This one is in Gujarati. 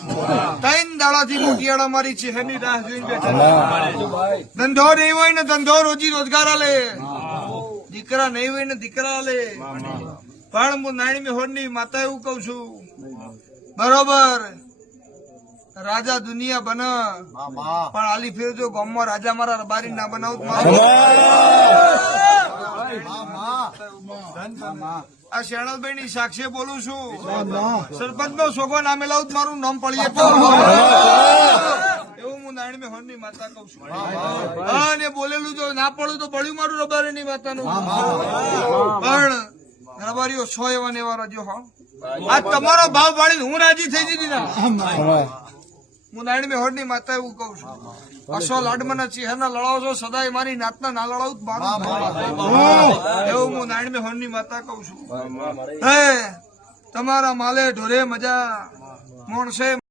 ત્રણ દાડાથી મોટિયાળા મારી ચહેરની રાહ જોઈને બેઠા. ધંધો નહીં હોય ને ધંધો રોજી રોજગાર આલે, દીકરા નહીં હોય ને દીકરા આલે. પણ હું નાની હોરની માતા એવું કઉ છું, બરોબર રાજા દુનિયા બને પણ આલી ફેર જો ગામમાં રાજા મારા રબારી ના બનાવું આ શેણલભાઈ ની સાક્ષી બોલું છું. સરપંચ નો સોગો નામે લાવું મારું નામ પડીએ એવું હું નારાયણ હોન ની માતા કઉ છું. અને બોલેલું જો ના પડ્યું તો પડ્યું મારું રબારી ની માતા નું. પણ રબારીઓ 100 એવા ને એવા રજો હો. આ તમારો ભાવ પાડીને હું રાજી થઈ જતી ના. હું નારાયણ હોડ ની માતા એવું કઉ છું, અસો લાડમના ચહેરા લડાવો છો સદાય મારી નાતના ના લડાવું મારું એવું હું નારાયણ હોડ ની માતા કઉ છું. હે તમારા માલે ઢોરે મજા મોણસે